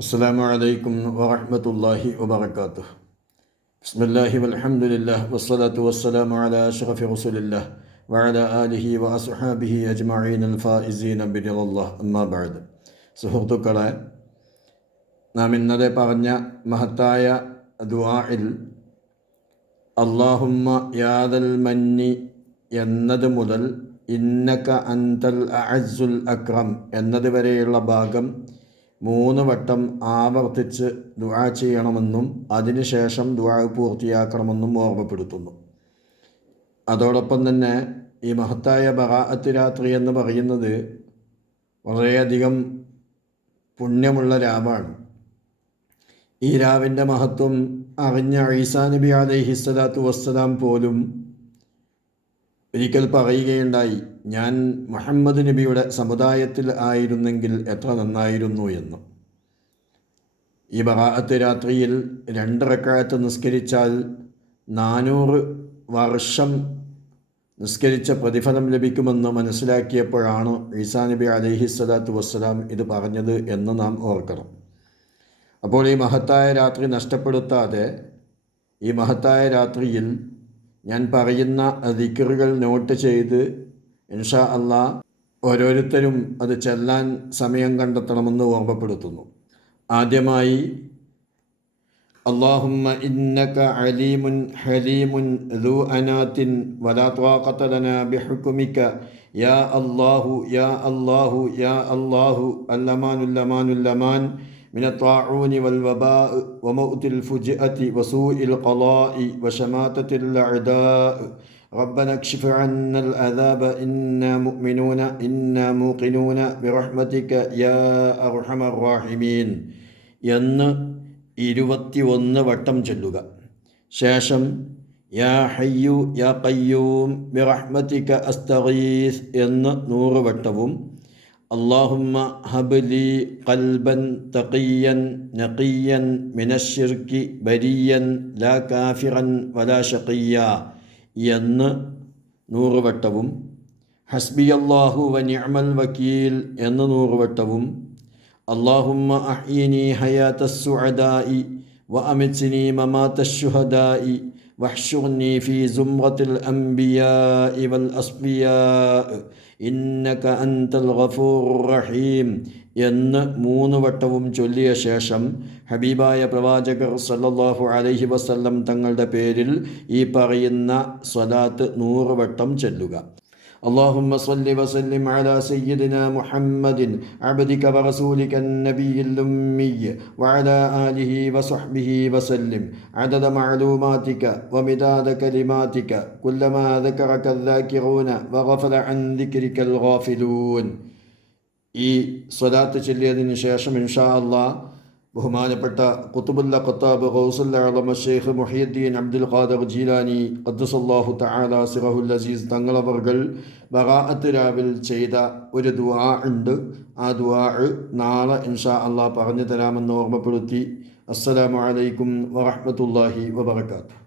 അസ്സാം അലൈക്കും വാഹമത്തല്ലാഹി വാബർക്കാത്തു ബിസ്മില്ലാഹി വലഹമുല്ലാ വസ്സലാത്തു വസ്സലാമു അലാ അഷ്റഫി റസൂലില്ലാ വഅല ആലിഹി വഅസ്ഹാബിഹി അജ്മഈൻ അൽ ഫായിസീന ബിറില്ലാഹ് അമ്മാ സുഹൃത്തുക്കളെ നാം ഇന്നലെ പറഞ്ഞ മഹത്തായ ദുആഇൽ അല്ലാഹുമ്മ യാദൽ മന്നി എന്നത് മുതൽ ഇന്നക അന്തൽ അഅസുൽ അക്രം എന്നതുവരെയുള്ള ഭാഗം മൂന്ന് വട്ടം ആവർത്തിച്ച് ദുആ ചെയ്യണമെന്നും അതിനുശേഷം ദുആ പൂർത്തിയാക്കണമെന്നും ഓർമ്മപ്പെടുത്തുന്നു. അതോടൊപ്പം തന്നെ ഈ മഹത്തായ ബറാഅത്ത് രാത്രി എന്ന് പറയുന്നത് വളരെയധികം പുണ്യമുള്ള രാവാണ്. ഈ രാവിന്റെ മഹത്വം അറിഞ്ഞ ഈസാ നബി അലൈഹിസ്സലാത്തു വസ്സലാം പോലും ഒരിക്കൽ പറയുകയുണ്ടായി ഞാൻ മുഹമ്മദ് നബിയുടെ സമുദായത്തിൽ ആയിരുന്നെങ്കിൽ എത്ര നന്നായിരുന്നു എന്ന്. ഈ ബറാഅത്ത് രാത്രിയിൽ രണ്ടരക്കാലത്ത് നിസ്കരിച്ചാൽ നാനൂറ് വർഷം നിസ്കരിച്ച പ്രതിഫലം ലഭിക്കുമെന്ന് മനസ്സിലാക്കിയപ്പോഴാണ് ഈസാ നബി അലഹി സ്വലാത്തു വസ്സലാം ഇത് പറഞ്ഞത് എന്ന് നാം ഓർക്കണം. അപ്പോൾ ഈ മഹത്തായ രാത്രി നഷ്ടപ്പെടുത്താതെ ഈ മഹത്തായ രാത്രിയിൽ ഞാൻ പറയുന്ന ദിക്കറുകൾ നോട്ട് ചെയ്ത് ഇൻഷാ അള്ളാ ഓരോരുത്തരും അത് ചെല്ലാൻ സമയം കണ്ടെത്തണമെന്ന് ഓർമ്മപ്പെടുത്തുന്നു ആദ്യമായി اللهم إنك عليم حليم ذو أنات ولا طاقة لنا بحكمك يا الله يا الله يا الله اللمان اللمان اللمان من الطاعون والوباء وموت الفجأة وسوء القضاء وشماتة الأعداء ربنا اكشف عنا العذاب إنا مؤمنون إنا موقنون برحمتك يا أرحم الراحمين എന്ന് ഇരുപത്തി ഒന്ന് വട്ടം ചൊല്ലുക ശേഷം യാ ഹയ്യു യാ കയ്യൂം ബിറഹ്മതിക അസ്തഗീസ് എന്ന് നൂറ് വട്ടവും اللهم هب لي قلبا تقيا نقيا من الشرك بريا لا كافرا ولا شقيا എന്ന് നൂറ് വട്ടവും ഹസ്ബി അള്ളാഹു വ നിഅമൽ വക്കീൽ എന്ന് നൂറ് വട്ടവും اللهم أحيني حياة السعداء وأمتني ممات الشهداء واحشرني في زمرة الأنبياء والأصفياء ഇന്നക അന്തൽ ഗഫൂർ റഹീം എന്ന് മൂന്ന് വട്ടവും ചൊല്ലിയ ശേഷം ഹബീബായ പ്രവാചകർ സല്ലല്ലാഹു അലൈഹി വസല്ലം തങ്ങളുടെ പേരിൽ ഈ പറയുന്ന സ്വലാത്ത് നൂറ് വട്ടം ചൊല്ലുക اللهم صل وسلم على سيدنا محمد عبدك ورسولك النبي الأمي وعلى آله وصحبه وسلم عدد معلوماتك ومداد كلماتك كلما ذكرك الذاكرون وغفل عن ذكرك الغافلون ഈ സ്വലാത്ത് ചൊല്ലിയതിന് ശേഷം ഇൻഷാ അള്ളാഹ് ബഹുമാനപ്പെട്ട കുത്തുബുല്ല ഖത്താബ് ഗൗസുല്ലാളമ ഷെയ്ഖ് മുഹിയുദ്ദീൻ അബ്ദുൽ ഖാദർ ജീലാനി അബ്ദുസല്ലാഹു തആല സിറഹുൽ അസീസ് തങ്ങളവർകൾ ബറാഅത്ത് രാവിൽ ചെയ്ത ഒരു ദുആ ഉണ്ട്. ആ ദുആ നാളെ ഇൻഷാ അള്ളാഹ് പറഞ്ഞു തരാമെന്ന് ഓർമ്മപ്പെടുത്തി. അസ്സലാമു അലൈക്കും വറഹ്മത്തുള്ളാഹി വബറകാതുഹു.